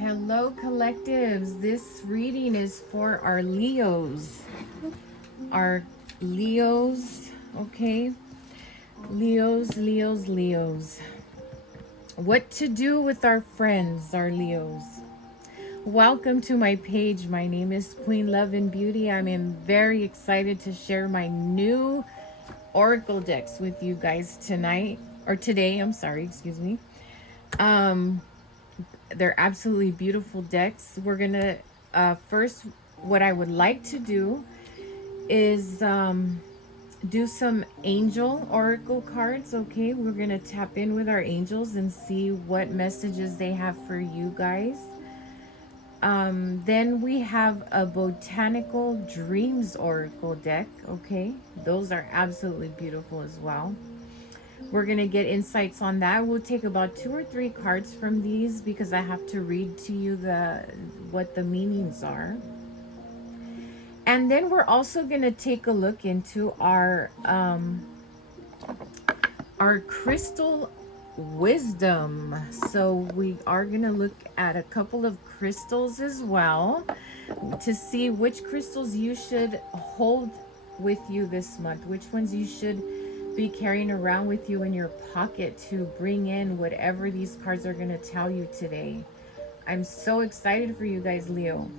Hello, collectives. This reading is for our Leos. Our Leos, okay? Leos. What to do with our friends, our Leos? Welcome to my page. My name is Queen Love and Beauty. I'm very excited to share my new Oracle decks with you guys tonight, or today, I'm sorry, excuse me. They're absolutely beautiful decks. We're gonna first, what I would like to do is do some angel oracle cards. Okay, we're gonna tap in with our angels and see what messages they have for you guys. Then we have a Botanical Dreams Oracle deck. Okay, those are absolutely beautiful as well. We're going to get insights on that. We'll take about 2 or 3 cards from these because I have to read to you what the meanings are. And then we're also going to take a look into our crystal wisdom. So we are going to look at a couple of crystals as well to see which crystals you should hold with you this month, which ones you should be carrying around with you in your pocket to bring in whatever these cards are going to tell you today. I'm so excited for you guys, Leo.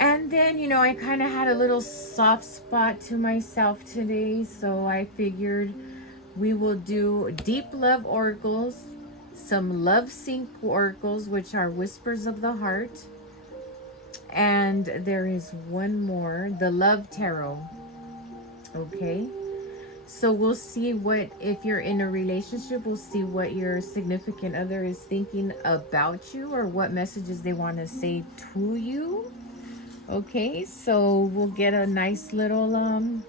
And then, I kind of had a little soft spot to myself today, so I figured we will do deep love oracles, some love sync oracles, which are whispers of the heart, and there is one more, the love tarot. Okay, so we'll see what, if you're in a relationship, we'll see what your significant other is thinking about you or what messages they want to say to you. Okay, so we'll get a nice little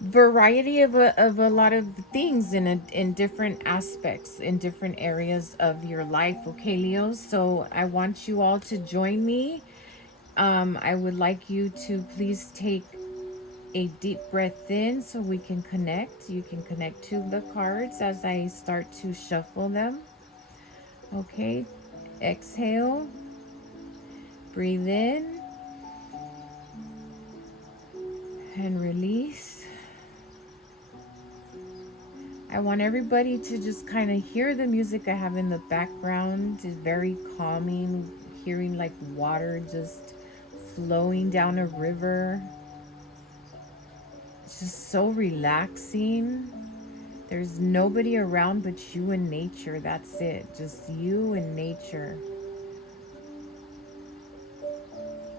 variety of a lot of things in different aspects, in different areas of your life. Okay, Leo, so I want you all to join me. I would like you to please take a deep breath in so we can connect. You can connect to the cards as I start to shuffle them. Okay, exhale, breathe in, and release. I want everybody to just kind of hear the music I have in the background. It's very calming, hearing like water just flowing down a river. It's just so relaxing. There's nobody around but you and nature. That's it. Just you and nature.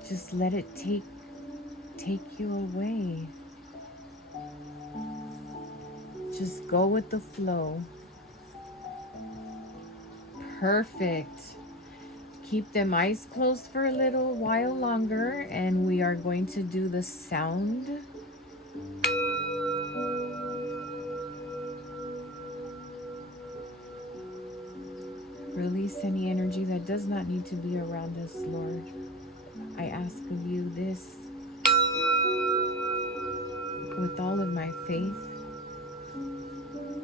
Just let it take you away. Just go with the flow. Perfect. Keep them eyes closed for a little while longer, and we are going to do the sound. Release any energy that does not need to be around us, Lord. I ask of you this with all of my faith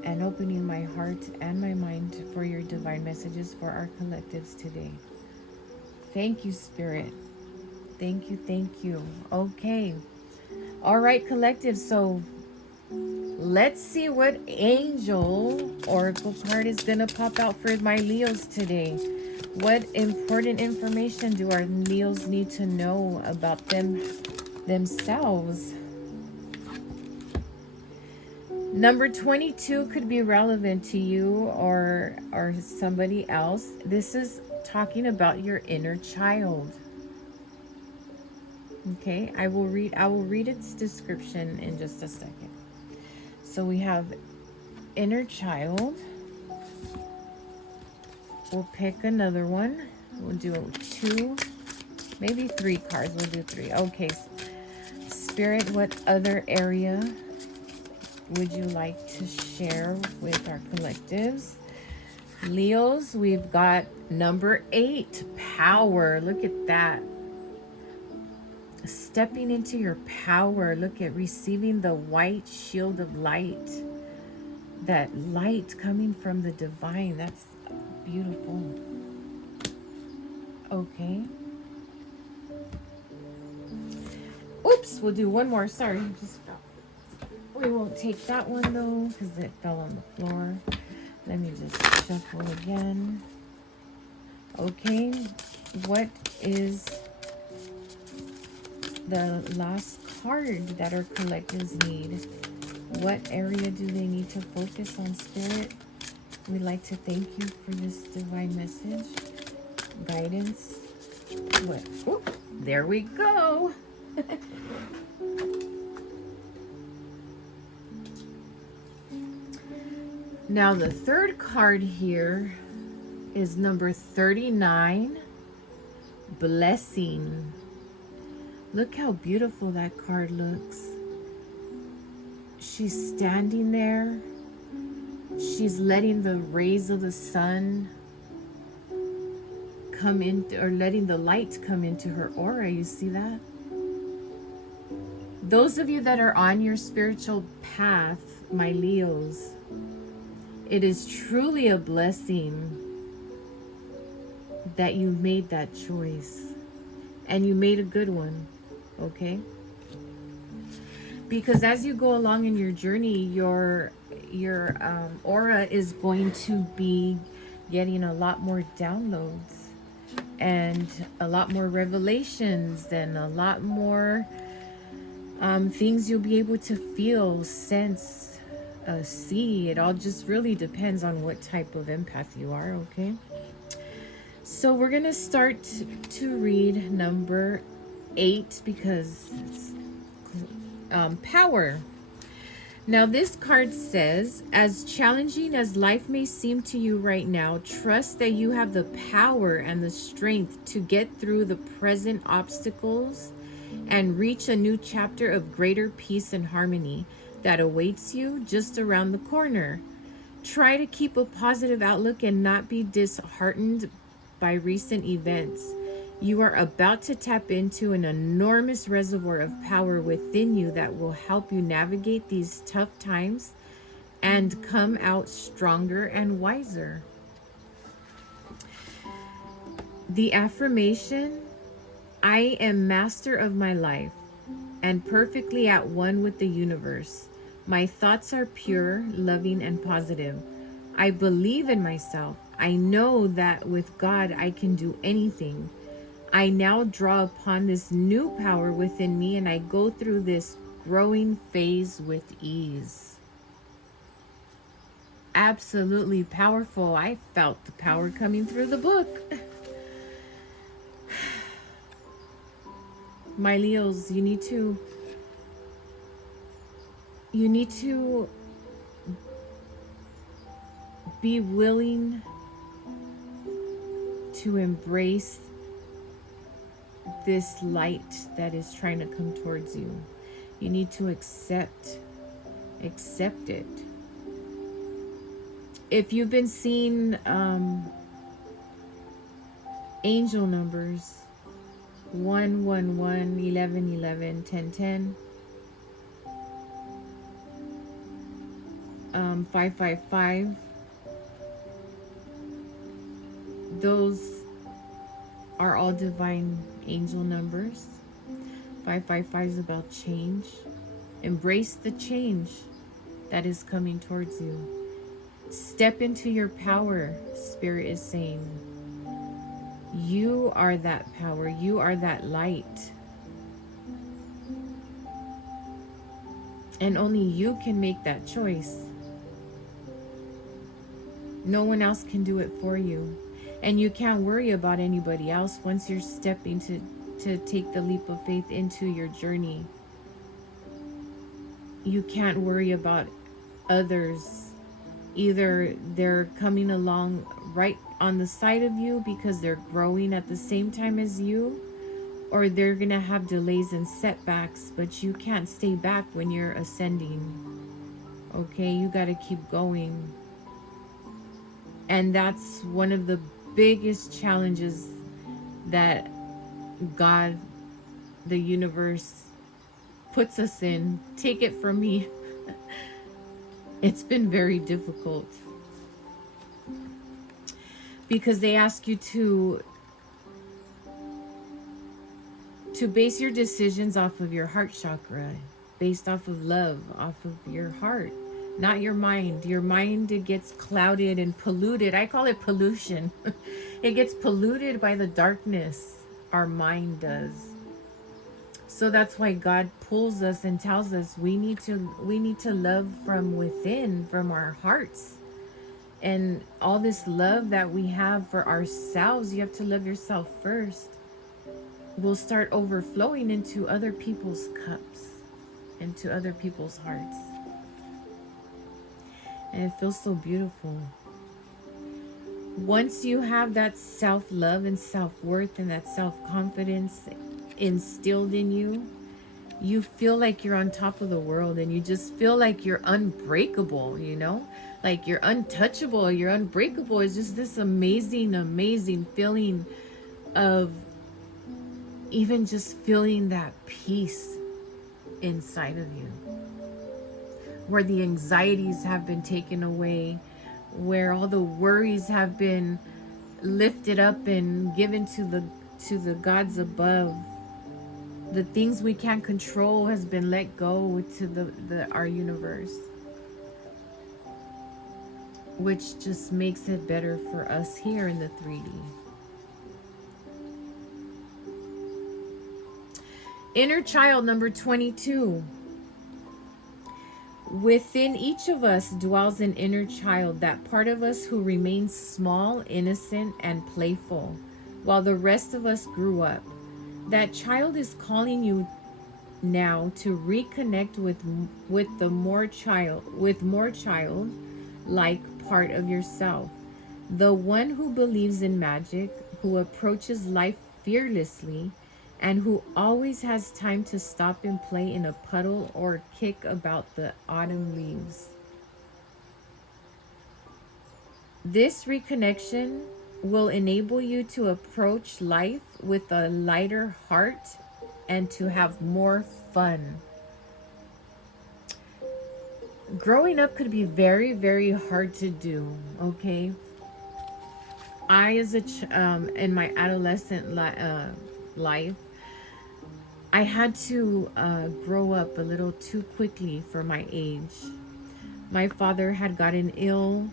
and opening my heart and my mind for your divine messages for our collectives today. Thank you, Spirit. Thank you. Okay. All right, collective. So let's see what angel oracle card is going to pop out for my Leos today. What important information do our Leos need to know about themselves? Number 22 could be relevant to you or somebody else. This is talking about your inner child. Okay, I will read its description in just a second. So we have inner child. We'll pick another one. We'll do 2, maybe 3 cards. We'll do 3. Okay, Spirit, what other area would you like to share with our collectives? Leos, we've got number 8, power. Look at that. Stepping into your power. Look at receiving the white shield of light. That light coming from the divine. That's beautiful. Okay. Oops, we'll do one more. Sorry, just we won't take that one though because it fell on the floor. Let me just shuffle again. Okay, what is the last card that our collectors need? What area do they need to focus on, Spirit? We'd like to thank you for this divine message, guidance. What? Oh, there we go. Now the third card here is number 39, Blessing. Look how beautiful that card looks. She's standing there. She's letting the rays of the sun come in, or letting the light come into her aura. You see that? Those of you that are on your spiritual path, my Leos, it is truly a blessing that you made that choice, and you made a good one. Okay, because as you go along in your journey, your aura is going to be getting a lot more downloads and a lot more revelations and a lot more things you'll be able to feel, sense, see. It all just really depends on what type of empath you are. Okay, so we're gonna start to read number 8 because it's power. Now this card says, as challenging as life may seem to you right now, trust that you have the power and the strength to get through the present obstacles and reach a new chapter of greater peace and harmony that awaits you just around the corner. Try to keep a positive outlook and not be disheartened by recent events. You are about to tap into an enormous reservoir of power within you that will help you navigate these tough times and come out stronger and wiser. The affirmation, I am master of my life and perfectly at one with the universe. My thoughts are pure, loving, and positive. I believe in myself. I know that with God I can do anything. I now draw upon this new power within me and I go through this growing phase with ease. Absolutely powerful. I felt the power coming through the book. My Leos, you need to be willing to embrace this light that is trying to come towards you. You need to accept it. If you've been seeing angel numbers 111, 1111, 1010, 555, those are all divine angel numbers. 555 is about change. Embrace the change that is coming towards you. Step into your power, Spirit is saying. You are that power. You are that light. And only you can make that choice. No one else can do it for you. And you can't worry about anybody else once you're stepping to take the leap of faith into your journey. You can't worry about others. Either they're coming along right on the side of you because they're growing at the same time as you, or they're going to have delays and setbacks, but you can't stay back when you're ascending. Okay, you got to keep going. And that's one of the biggest challenges that God, the universe, puts us in. Take it from me. It's been very difficult because they ask you to to base your decisions off of your heart chakra, based off of love, off of your heart, not your mind. Your mind, it gets clouded and polluted. I call it pollution. It gets polluted by the darkness. Our mind does. So that's why God pulls us and tells us we need to love from within, from our hearts. And all this love that we have for ourselves, you have to love yourself first, will start overflowing into other people's cups, into other people's hearts. And it feels so beautiful. Once you have that self-love and self-worth and that self-confidence instilled in you, you feel like you're on top of the world, and you just feel like you're unbreakable, you know? Like you're untouchable, you're unbreakable. It's just this amazing, amazing feeling of even just feeling that peace inside of you, where the anxieties have been taken away, where all the worries have been lifted up and given to the gods above. The things we can't control has been let go to our universe, which just makes it better for us here in the 3D. Inner child number 22. Within each of us dwells an inner child, that part of us who remains small, innocent, and playful, while the rest of us grew up. That child is calling you now to reconnect with more child-like part of yourself, the one who believes in magic, who approaches life fearlessly, and who always has time to stop and play in a puddle or kick about the autumn leaves. This reconnection will enable you to approach life with a lighter heart and to have more fun. Growing up could be very, very hard to do, okay? I, in my adolescent life, I had to grow up a little too quickly for my age. My father had gotten ill.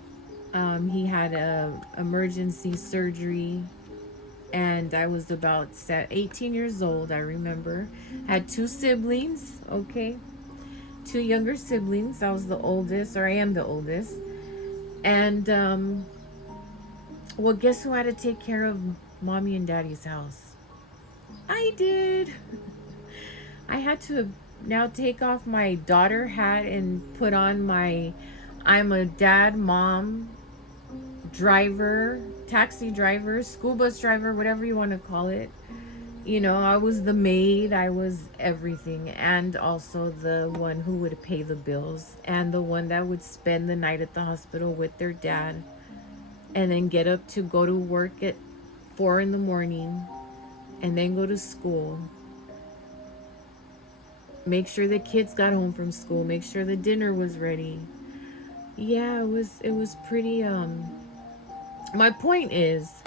He had a emergency surgery, and I was about 18 years old, I remember. Had 2 siblings, okay? 2 younger siblings. I was the oldest, or I am the oldest. And, well, guess who had to take care of mommy and daddy's house? I did. I had to now take off my daughter hat and put on my I'm a dad, mom, driver, taxi driver, school bus driver, whatever you want to call it. You know, I was the maid, I was everything, and also the one who would pay the bills, and the one that would spend the night at the hospital with their dad, and then get up to go to work at 4 in the morning, and then go to school. Make sure the kids got home from school, make sure the dinner was ready. Yeah, it was pretty, my point is,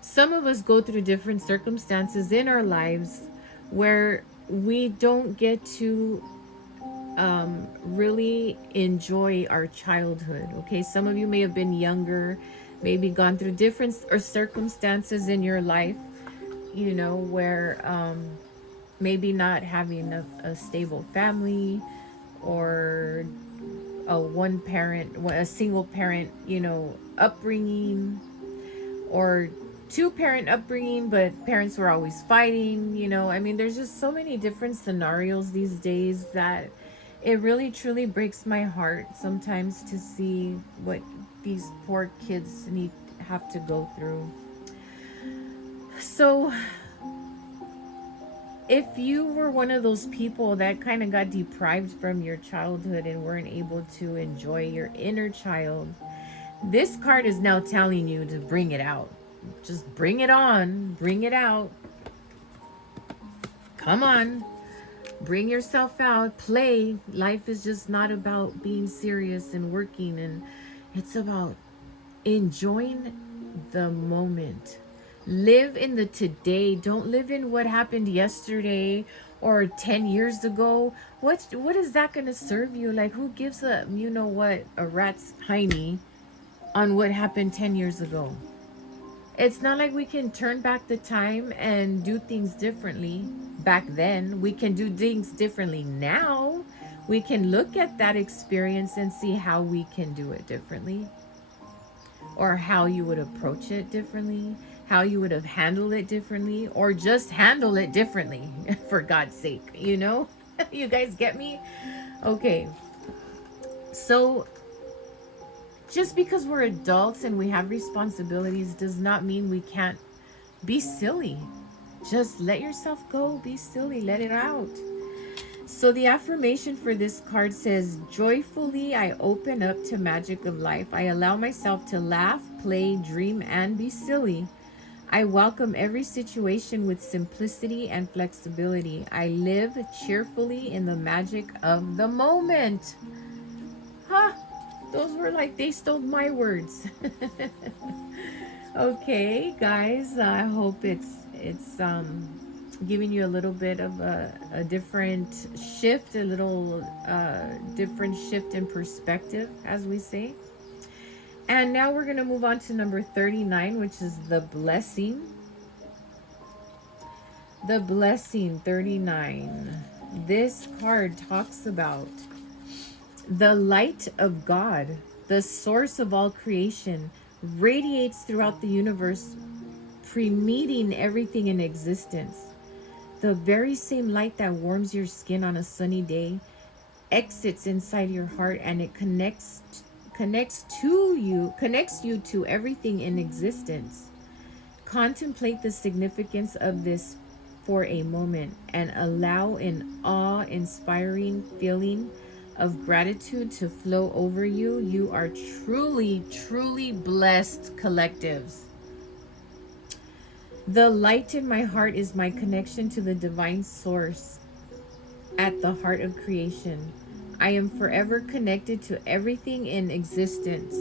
some of us go through different circumstances in our lives where we don't get to really enjoy our childhood, okay? Some of you may have been younger, maybe gone through different circumstances in your life, you know, where maybe not having a stable family, or a single parent, you know, upbringing, or 2-parent upbringing, but parents were always fighting, you know. I mean, there's just so many different scenarios these days that it really truly breaks my heart sometimes to see what these poor kids have to go through. So if you were one of those people that kind of got deprived from your childhood and weren't able to enjoy your inner child, this card is now telling you to bring it out. Just bring it on. Bring it out. Come on. Bring yourself out. Play. Life is just not about being serious and working, and it's about enjoying the moment. Live in the today. Don't live in what happened yesterday or 10 years ago. What is that going to serve you? Like, who gives a, you know what, a rat's hiney on what happened 10 years ago? It's not like we can turn back the time and do things differently back then. We can do things differently now. We can look at that experience and see how we can do it differently, or how you would approach it differently, how you would have handled it differently, or just handle it differently, for God's sake, you know? You guys get me? Okay. So, just because we're adults and we have responsibilities does not mean we can't be silly. Just let yourself go, be silly, let it out. So the affirmation for this card says, joyfully I open up to magic of life. I allow myself to laugh, play, dream, and be silly. I welcome every situation with simplicity and flexibility. I live cheerfully in the magic of the moment. Huh? Those were like, they stole my words. Okay, guys, I hope it's giving you a little bit of a different shift, a little different shift in perspective, as we say. And now we're going to move on to number 39, which is the blessing. The blessing 39. This card talks about the light of God, the source of all creation, radiates throughout the universe, permeating everything in existence. The very same light that warms your skin on a sunny day exits inside your heart, and it connects you to everything in existence. Contemplate the significance of this for a moment and allow an awe-inspiring feeling of gratitude to flow over you. You are truly, truly blessed, collectives. The light in my heart is my connection to the divine source at the heart of creation. I am forever connected to everything in existence.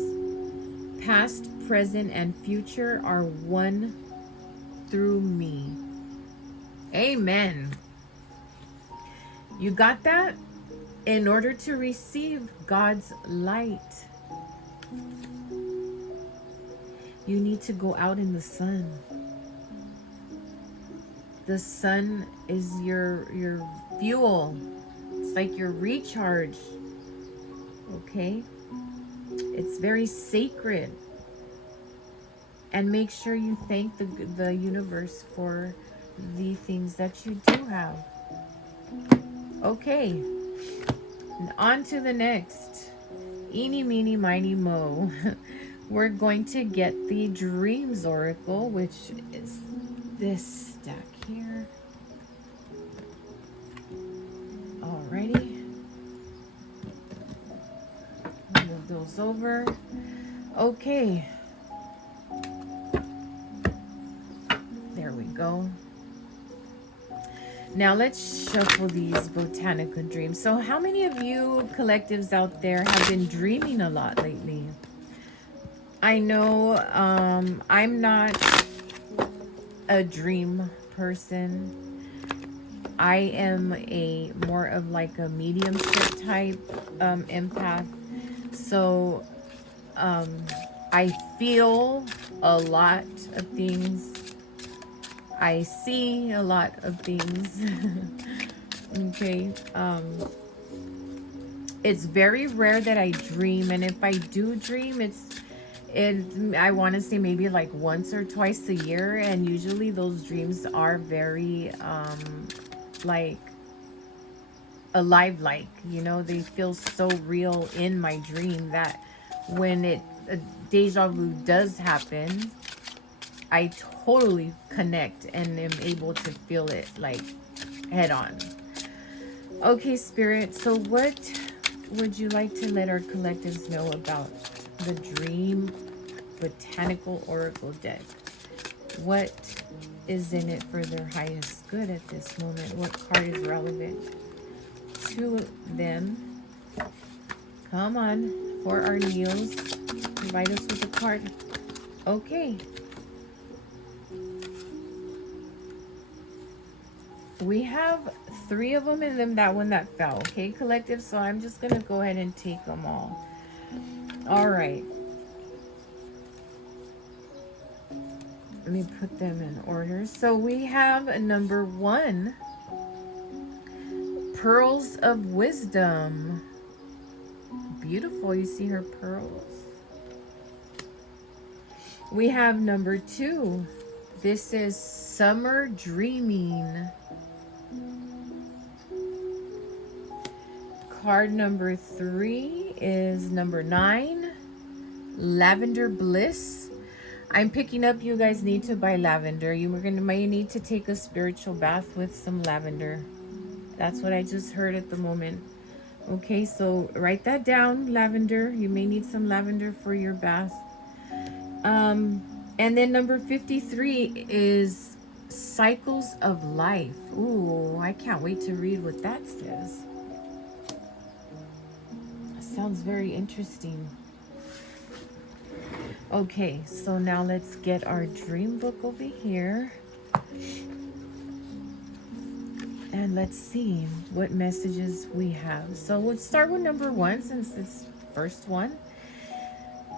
Past, present, and future are one through me. Amen. You got that? In order to receive God's light, you need to go out in the sun. The sun is your fuel. It's like your recharge. Okay? It's very sacred. And make sure you thank the universe for the things that you do have. Okay. And on to the next. Eeny, meeny, miny, mo. We're going to get the Dreams Oracle, which is this stack here. Alrighty. Move those over. Okay. There we go. Now let's shuffle these Botanical Dreams. So how many of you collectives out there have been dreaming a lot lately? I know I'm not a dream person. I am a more of like a mediumship type empath. So I feel a lot of things. I see a lot of things. Okay. It's very rare that I dream, and if I do dream, I want to say maybe like once or twice a year, and usually those dreams are very like alive, like, you know, they feel so real in my dream that when deja vu does happen, I totally connect and am able to feel it like head on. Okay, Spirit, so what would you like to let our collectives know about the Dream Botanical Oracle deck? What is in it for their highest good at this moment? What card is relevant to them? Come on, for our Neos, provide us with a card. Okay. We have 3 of them and then that one that fell. Okay, collective. So I'm just going to go ahead and take them all. All right. Let me put them in order. So we have number 1, Pearls of Wisdom. Beautiful. You see her pearls? We have number 2. This is Summer Dreaming. Card number 3 is number 9, Lavender Bliss. I'm picking up you guys need to buy lavender. You might need to take a spiritual bath with some lavender. That's what I just heard at the moment. Okay, so write that down, lavender. You may need some lavender for your bath. And then number 53 is Cycles of Life. Ooh, I can't wait to read what that says. Sounds very interesting. Okay, so now let's get our dream book over here. And let's see what messages we have. So we'll start with number 1 since it's the first one.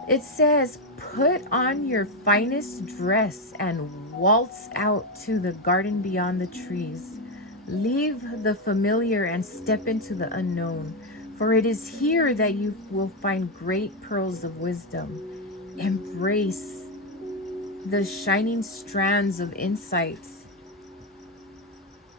It says, put on your finest dress and waltz out to the garden beyond the trees. Leave the familiar and step into the unknown, for it is here that you will find great pearls of wisdom. Embrace the shining strands of insights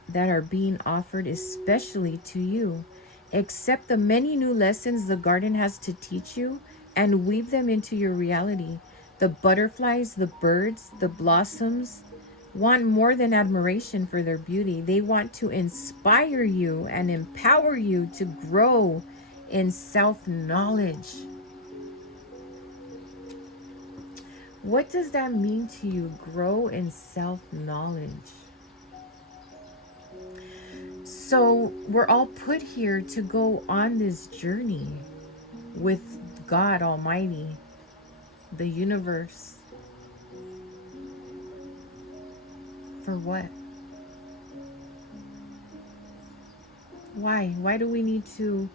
that are being offered especially to you. Accept the many new lessons the garden has to teach you and weave them into your reality. The butterflies, the birds, the blossoms want more than admiration for their beauty. They want to inspire you and empower you to grow in self-knowledge. What does that mean to you, grow in self-knowledge? So we're all put here to go on this journey with God Almighty, the universe. For what? Why? Why do we need to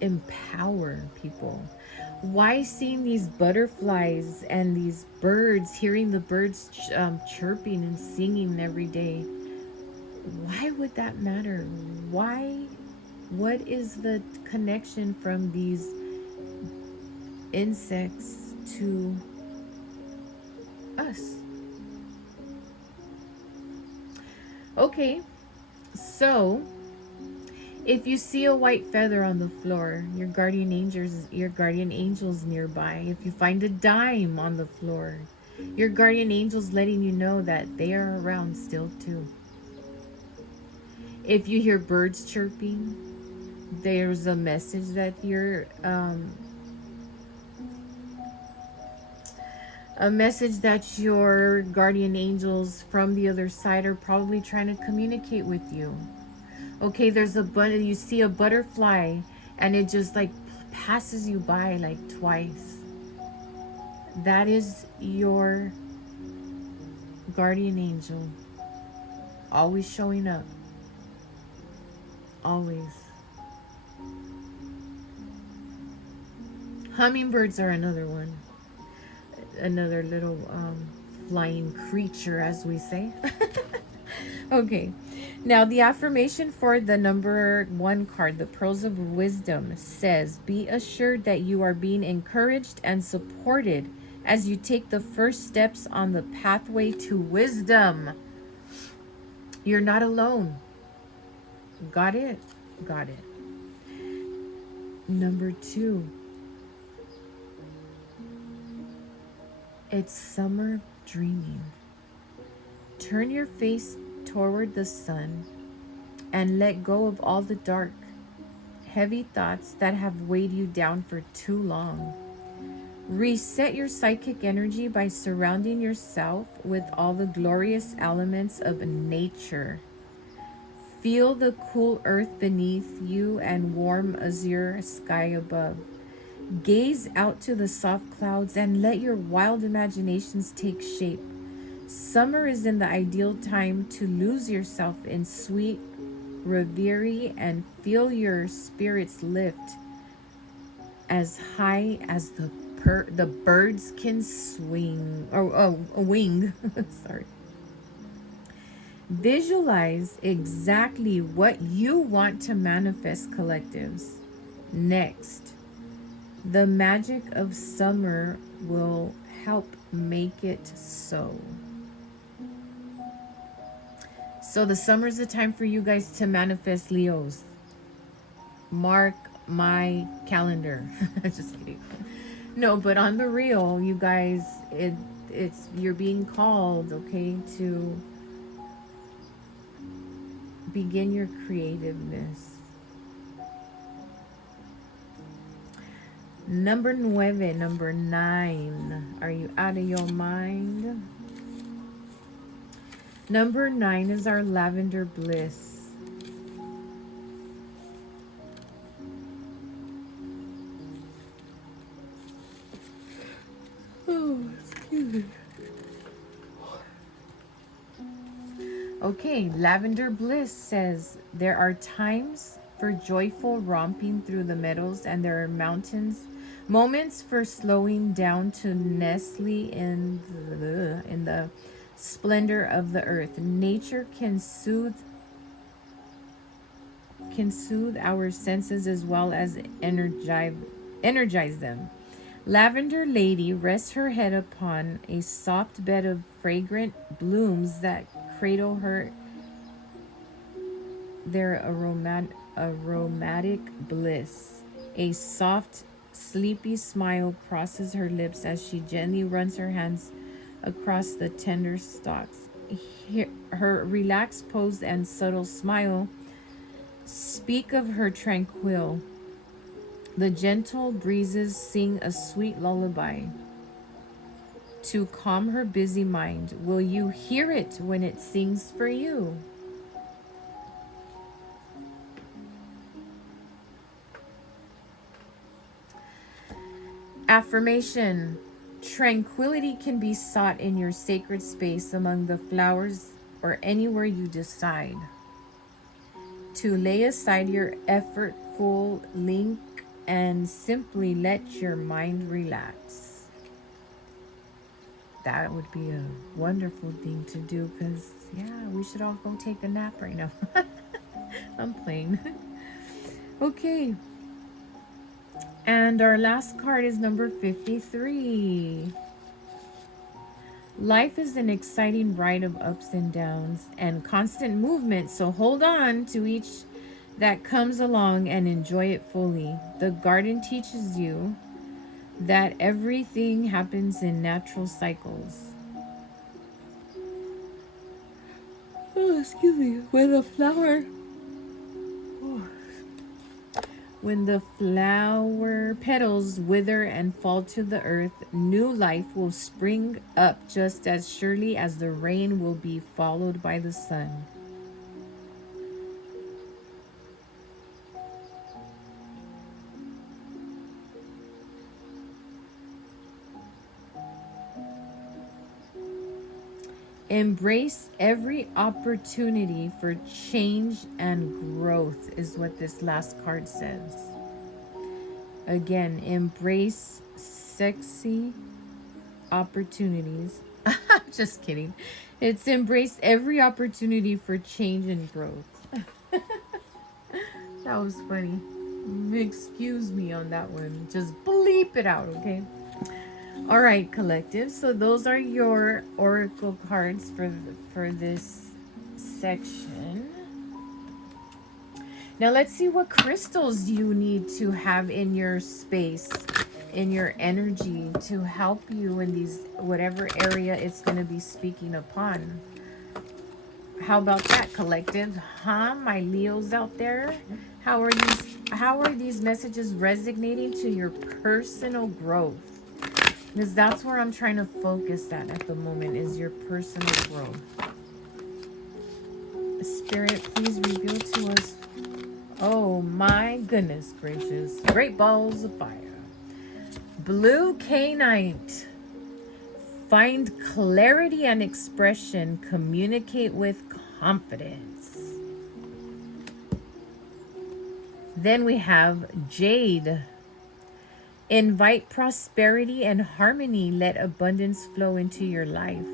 empower people? Why seeing these butterflies and these birds, hearing the birds chirping and singing every day? Why would that matter? Why? What is the connection from these insects to us? Okay, so if you see a white feather on the floor, your guardian angels nearby. If you find a dime on the floor, your guardian angels letting you know that they are around still too. If you hear birds chirping, there's a message that your guardian angels from the other side are probably trying to communicate with you. Okay, you see a butterfly and it just like passes you by like twice. That is your guardian angel always showing up. Always. Hummingbirds are another one. Another little flying creature, as we say. Okay. Now, the affirmation for the number 1 card, the Pearls of Wisdom, says, be assured that you are being encouraged and supported as you take the first steps on the pathway to wisdom. You're not alone. Got it? Got it. Number 2. It's summer dreaming. Turn your face toward the sun and let go of all the dark, heavy thoughts that have weighed you down for too long. Reset your psychic energy by surrounding yourself with all the glorious elements of nature. Feel the cool earth beneath you and warm azure sky above. Gaze out to the soft clouds and let your wild imaginations take shape. Summer is in the ideal time to lose yourself in sweet reverie and feel your spirits lift as high as the birds can swing or wing. Sorry. Visualize exactly what you want to manifest, collectives. Next, the magic of summer will help make it so. So the summer is the time for you guys to manifest, Leos. Mark my calendar. Just kidding. No, but on the real, you guys, it's you're being called, okay, to begin your creativeness. Number 9, number 9. Are you out of your mind? Number 9 is our lavender bliss. Oh, excuse me. Okay, lavender bliss says there are times for joyful romping through the meadows, and there are moments for slowing down to nestle in the splendor of the earth. Nature can soothe our senses as well as energize them. Lavender Lady rests her head upon a soft bed of fragrant blooms that cradle her their aromatic bliss. A soft, sleepy smile crosses her lips as she gently runs her hands across the tender stalks. Her relaxed pose and subtle smile speak of her tranquil. The gentle breezes sing a sweet lullaby to calm her busy mind. Will you hear it when it sings for you? Affirmation. Tranquility can be sought in your sacred space among the flowers or anywhere you decide to lay aside your effortful link and simply let your mind relax. That would be a wonderful thing to do, because, yeah, we should all go take a nap right now. I'm playing. Okay. And our last card is number 53. Life is an exciting ride of ups and downs and constant movement, so hold on to each that comes along and enjoy it fully. The garden teaches you that everything happens in natural cycles. Oh, excuse me. When the flower petals wither and fall to the earth, new life will spring up just as surely as the rain will be followed by the sun. Embrace every opportunity for change and growth is what this last card says. Again, embrace sexy opportunities. Just kidding. It's embrace every opportunity for change and growth. That was funny. Excuse me on that one. Just bleep it out, okay? All right, collective. So those are your oracle cards for this section. Now let's see what crystals you need to have in your space, in your energy, to help you in these whatever area it's going to be speaking upon. How about that, collective? Huh, my Leos out there? How are these messages resonating to your personal growth? Because that's where I'm trying to focus at the moment, is your personal growth. Spirit, please reveal to us. Oh my goodness gracious. Great balls of fire. Blue Canite. Find clarity and expression. Communicate with confidence. Then we have Jade. Invite prosperity and harmony. Let abundance flow into your life.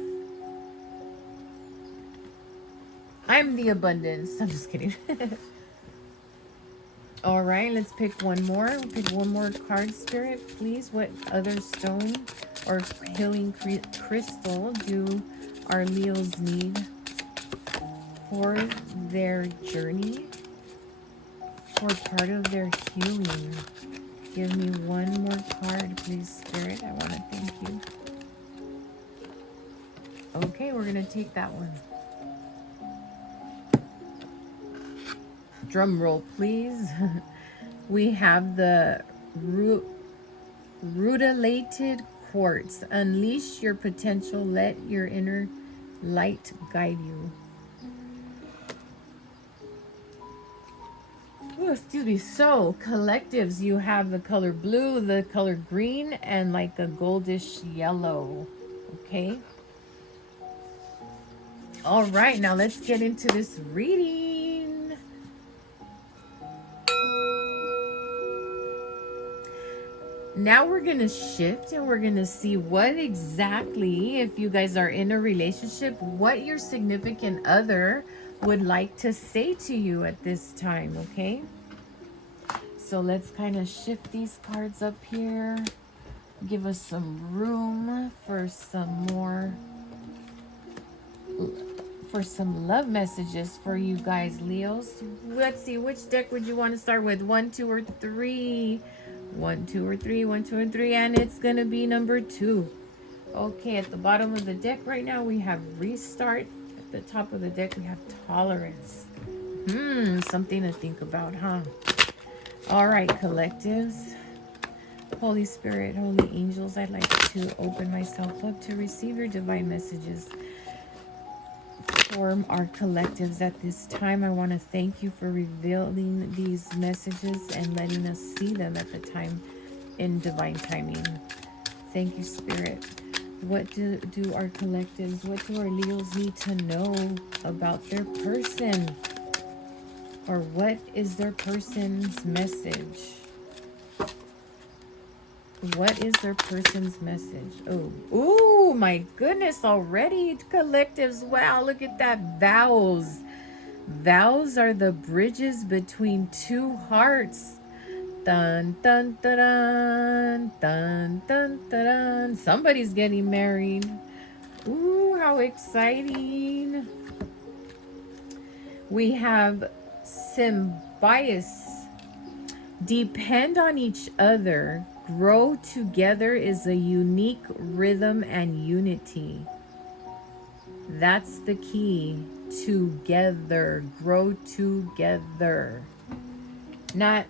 I'm the abundance. I'm just kidding. All right, let's pick one more. We'll pick one more card, Spirit, please. What other stone or healing crystal do our Leos need for their journey, for part of their healing? Give me one more card, please, Spirit. I want to thank you. Okay, we're going to take that one. Drum roll, please. We have the rutilated quartz. Unleash your potential. Let your inner light guide you. Ooh, excuse me. So, collectives, you have the color blue, the color green, and like a goldish yellow. Okay. All right, now let's get into this reading. Now we're going to shift and we're going to see what exactly, if you guys are in a relationship, what your significant other would like to say to you at this time, okay? So let's kind of shift these cards up here. Give us some room for some more, for some love messages for you guys, Leos. Let's see, which deck would you want to start with? 1, 2, or 3? 1, 2, or 3, 1, 2, and 3, and it's gonna be number 2. Okay, at the bottom of the deck right now we have restart. At the top of the deck we have tolerance. Something to think about, huh? All right, collectives. Holy Spirit, holy angels, I'd like to open myself up to receive your divine messages for our collectives at this time. I want to thank you for revealing these messages and letting us see them at the time in divine timing. Thank you, Spirit. What do our collectives, what do our Leos need to know about their person? Or what is their person's message? What is their person's message? Oh, my goodness, already, collectives. Wow, look at that. Vows. Vows are the bridges between two hearts. Dun, dun, dun, dun, dun, dun, dun, dun. Somebody's getting married. Ooh, how exciting. We have symbiosis. Depend on each other. Grow together is a unique rhythm and unity. That's the key. Together. Grow together. Not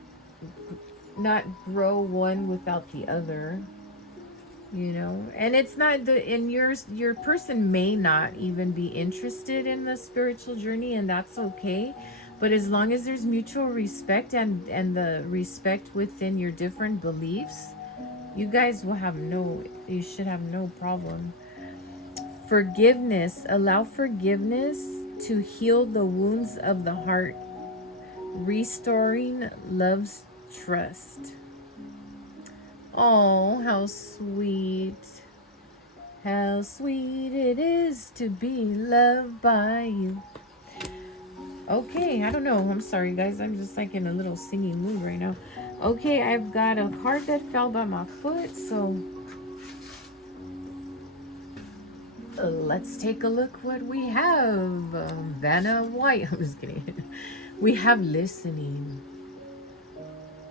grow one without the other. You know, and it's not your person may not even be interested in the spiritual journey, and that's okay. But as long as there's mutual respect and the respect within your different beliefs, you guys will have you should have no problem. Forgiveness. Allow forgiveness to heal the wounds of the heart, restoring love's trust. Oh, how sweet. How sweet it is to be loved by you. Okay, I don't know. I'm sorry, guys. I'm just like in a little singing mood right now. Okay, I've got a card that fell by my foot, so let's take a look what we have. Vanna White. I'm just kidding. We have listening.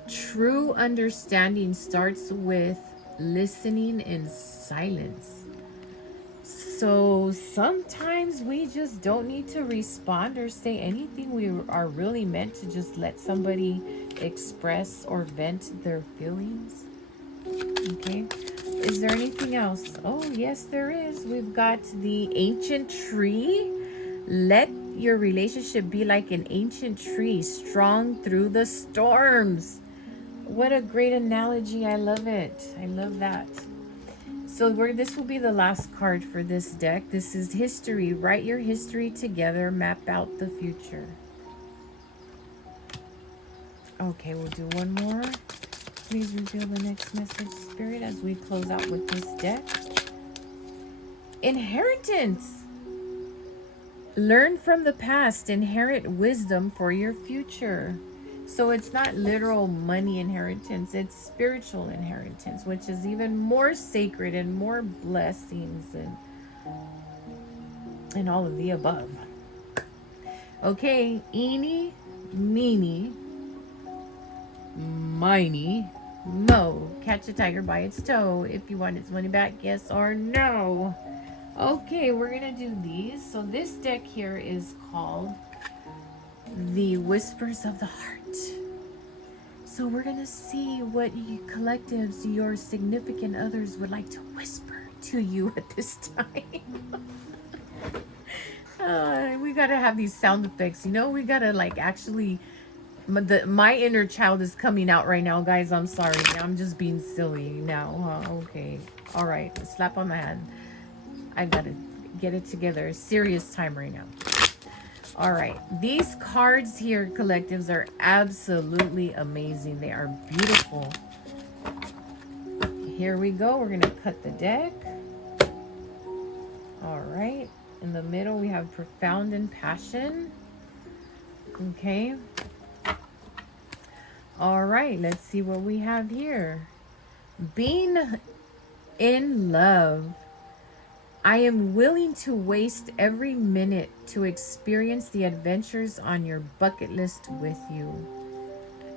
True understanding starts with listening in silence. So sometimes we just don't need to respond or say anything. We are really meant to just let somebody express or vent their feelings. Okay. Is there anything else? Oh, yes, there is. We've got the ancient tree. Let your relationship be like an ancient tree, strong through the storms. What a great analogy. I love it. I love that. So this will be the last card for this deck. This is history. Write your history together. Map out the future. Okay, we'll do one more. Please reveal the next message, Spirit, as we close out with this deck. Inheritance. Learn from the past. Inherit wisdom for your future. So it's not literal money inheritance. It's spiritual inheritance, which is even more sacred and more blessings and all of the above. Okay, eeny, meeny, miny, mo. Catch a tiger by its toe. If you want its money back, yes or no. Okay, we're going to do these. So this deck here is called the Whispers of the Heart. So we're going to see what you collectives, your significant others would like to whisper to you at this time. We got to have these sound effects. You know, we got to like actually... My inner child is coming out right now, guys. I'm sorry. I'm just being silly now. Okay. All right. Slap on my hand. I got to get it together. Serious time right now. All right. These cards here, collectives, are absolutely amazing. They are beautiful. Here we go. We're going to cut the deck. All right. In the middle, we have Profound and Passion. Okay. All right. Let's see what we have here. Being in love. I am willing to waste every minute to experience the adventures on your bucket list with you.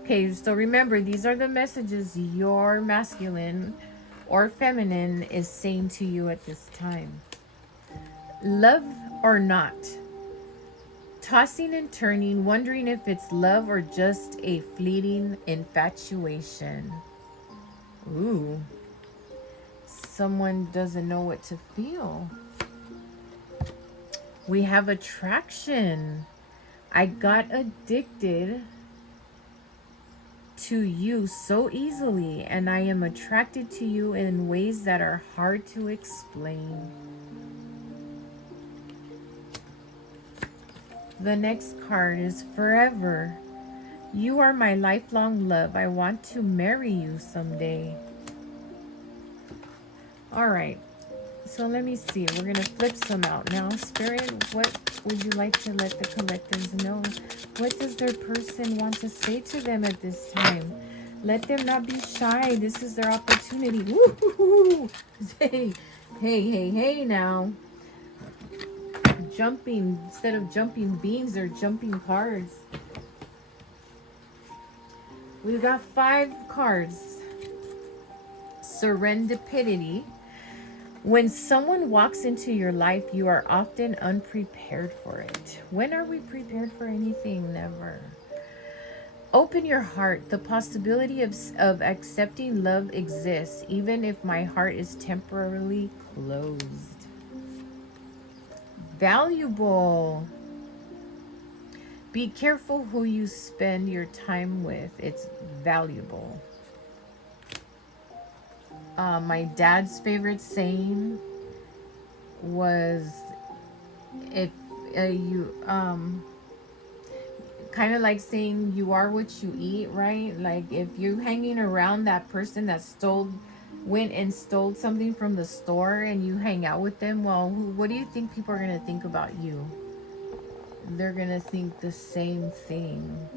Okay, so remember, these are the messages your masculine or feminine is saying to you at this time. Love or not. Tossing and turning, wondering if it's love or just a fleeting infatuation. Ooh. Someone doesn't know what to feel. We have attraction. I got addicted to you so easily, and I am attracted to you in ways that are hard to explain. The next card is Forever. You are my lifelong love. I want to marry you someday. All right, so let me see. We're going to flip some out now. Spirit, what would you like to let the collectives know? What does their person want to say to them at this time? Let them not be shy. This is their opportunity. Woo-hoo-hoo. Hey now. Jumping, instead of jumping beans, they're jumping cards. We've got 5 cards. Serendipity. When someone walks into your life, you are often unprepared for it. When are we prepared for anything? Never. Open your heart. The possibility of accepting love exists, even if my heart is temporarily closed. Valuable. Be careful who you spend your time with. It's valuable. My dad's favorite saying was, if you kind of like saying you are what you eat, right? Like if you're hanging around that person that went and stole something from the store and you hang out with them, well, what do you think people are going to think about you? They're going to think the same thing,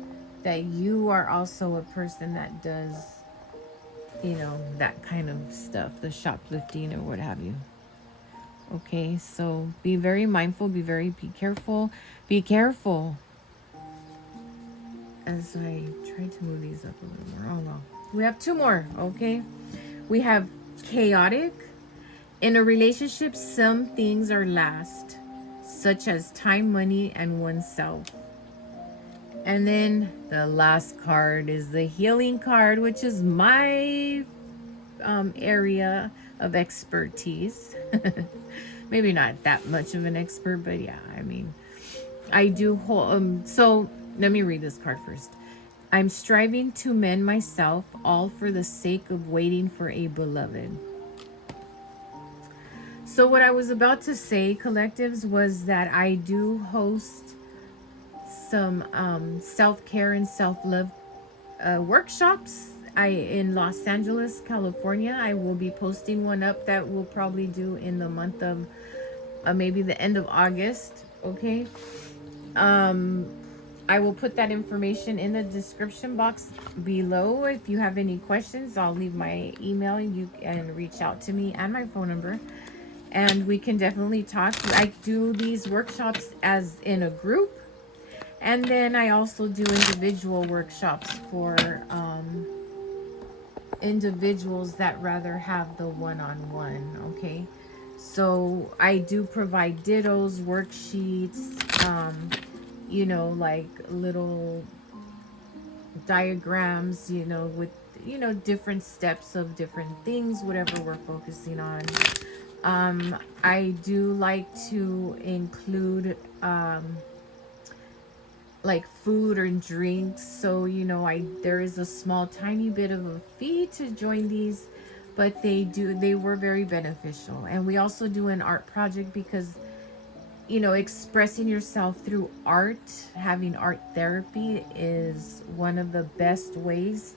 that you are also a person that does, you know, that kind of stuff, the shoplifting or what have you. Okay, so be very mindful, be careful. Be careful. As I try to move these up a little more. Oh no. We have 2 more, okay? We have chaotic. In a relationship, some things are last, such as time, money, and oneself. And then the last card is the healing card, which is my area of expertise. Maybe not that much of an expert, but yeah, I mean, I do so let me read this card first. I'm striving to mend myself, all for the sake of waiting for a beloved. So what I was about to say, collectives, was that I do host some self-care and self-love workshops. I in Los Angeles, California. I will be posting one up that we'll probably do in the month of maybe the end of August. Okay. Um, I will put that information in the description box below. If you have any questions, I'll leave my email. You can reach out to me and my phone number, and we can definitely talk. I do these workshops as in a group, and then I also do individual workshops for individuals that rather have the one-on-one. Okay, so I do provide dittos, worksheets, like little diagrams, with different steps of different things, whatever we're focusing on. I do like to include like food or drinks, so I there is a small tiny bit of a fee to join these, but they were very beneficial. And we also do an art project because expressing yourself through art, having art therapy is one of the best ways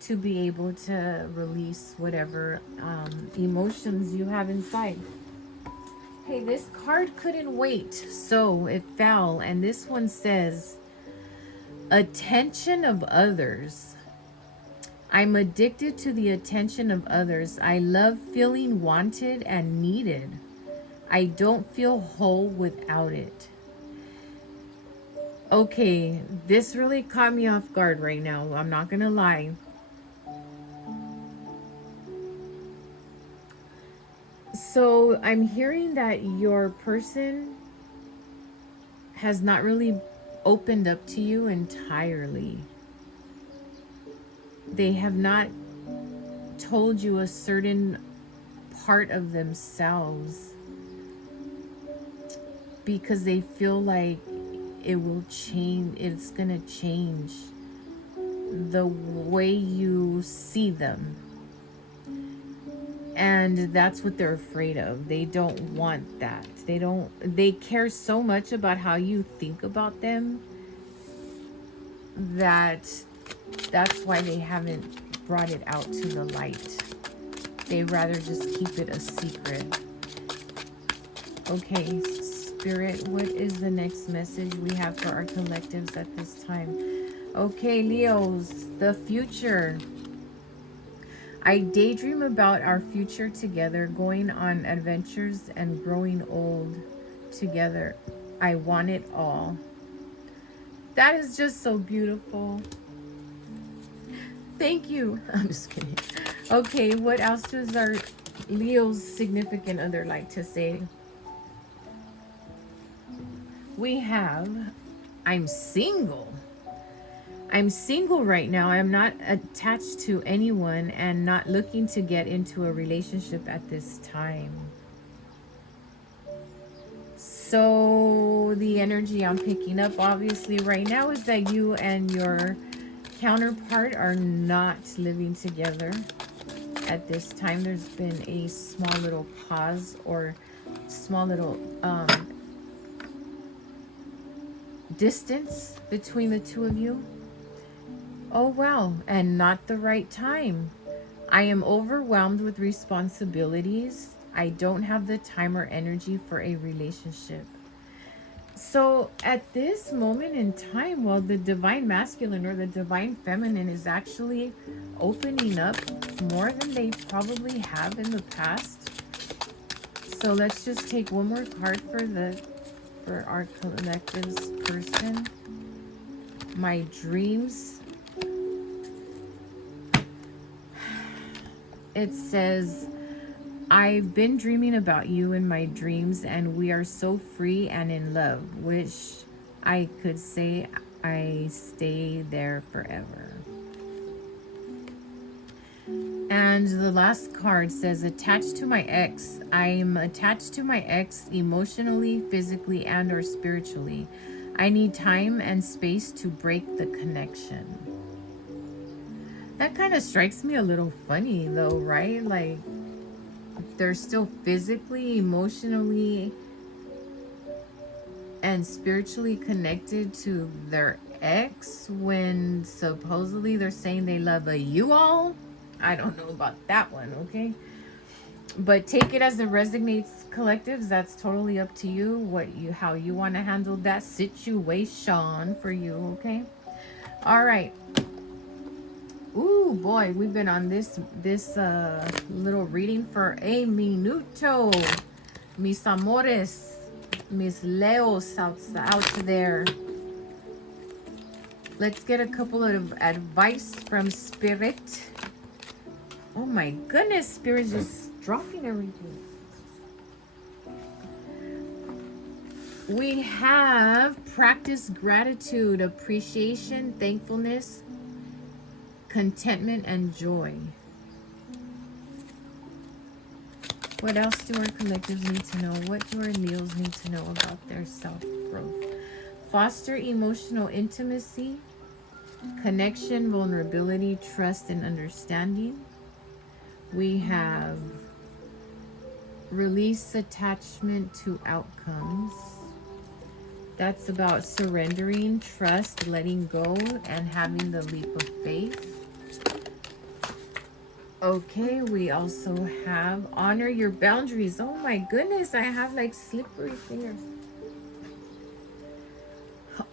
to be able to release whatever emotions you have inside. Okay, this card couldn't wait, so it fell, and this one says, attention of others. I'm addicted to the attention of others. I love feeling wanted and needed. I don't feel whole without it. Okay, this really caught me off guard right now. I'm not gonna lie. So I'm hearing that your person has not really opened up to you entirely. They have not told you a certain part of themselves because they feel like it will change. It's gonna change the way you see them, and that's what they're afraid of. They don't want that. They care so much about how you think about them that's why they haven't brought it out to the light. They rather just keep it a secret. Okay, Spirit, what is the next message we have for our collectives at this time? Okay, Leos, the future. I daydream about our future together, going on adventures and growing old together. I want it all. That is just so beautiful. Thank you. I'm just kidding. Okay, what else does our Leo's significant other like to say? We have, I'm single. I'm single right now. I'm not attached to anyone and not looking to get into a relationship at this time. So the energy I'm picking up obviously right now is that you and your counterpart are not living together at this time. There's been a small little pause or small little distance between the two of you. Oh wow, and not the right time. I am overwhelmed with responsibilities. I don't have the time or energy for a relationship. So at this moment in time, well, the divine masculine or the divine feminine is actually opening up more than they probably have in the past. So let's just take one more card for our collective's person. My dreams. It says, I've been dreaming about you in my dreams, and we are so free and in love. Wish I could say I stay there forever. And the last card says, attached to my ex. I'm attached to my ex emotionally, physically, and or spiritually. I need time and space to break the connection. That kind of strikes me a little funny though, right? Like, they're still physically, emotionally, and spiritually connected to their ex when supposedly they're saying they love you all. I don't know about that one, okay? But take it as it resonates, collectives. That's totally up to you, how you want to handle that situation for you, okay? All right. Ooh, boy, we've been on this little reading for a minuto. Mis amores, mis leos out there. Let's get a couple of advice from Spirit. Oh my goodness, Spirit's just dropping everything. We have practice gratitude, appreciation, thankfulness, contentment, and joy. What else do our collectives need to know? What do our Leos need to know about their self-growth? Foster emotional intimacy, connection, vulnerability, trust, and understanding. We have release attachment to outcomes. That's about surrendering, trust, letting go, and having the leap of faith. Okay, we also have honor your boundaries. Oh my goodness, I have like slippery fingers.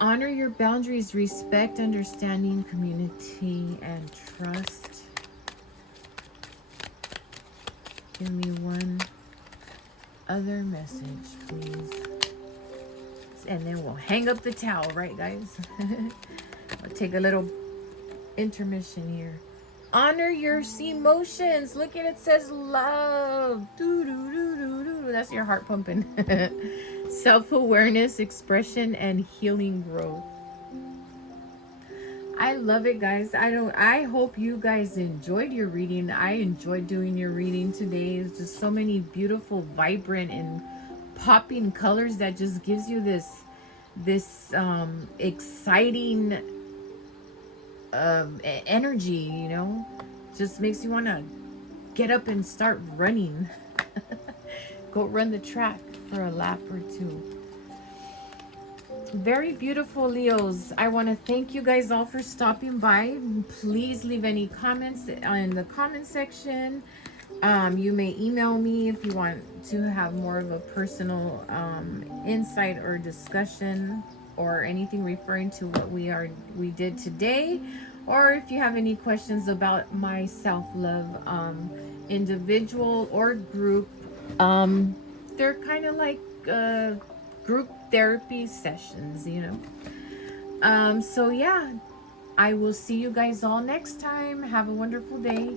Honor your boundaries, respect, understanding, community, and trust. Give me one other message, please. And then we'll hang up the towel, right, guys? I'll take a little intermission here. Honor your emotions. Look at it, says love. Doo, doo, doo, doo, doo. That's your heart pumping. Self-awareness, expression, and healing growth. I love it, guys. I hope you guys enjoyed your reading. I enjoyed doing your reading today. It's just so many beautiful, vibrant, and popping colors that just gives you this exciting energy, you know, just makes you want to get up and start running. Go run the track for a lap or two. Very beautiful, Leos. I want to thank you guys all for stopping by. Please leave any comments in the comment section. You may email me if you want to have more of a personal insight or discussion, or anything referring to what we did today, or if you have any questions about my self-love, individual or group. They're kind of like group therapy sessions, you know. So yeah, I will see you guys all next time. Have a wonderful day.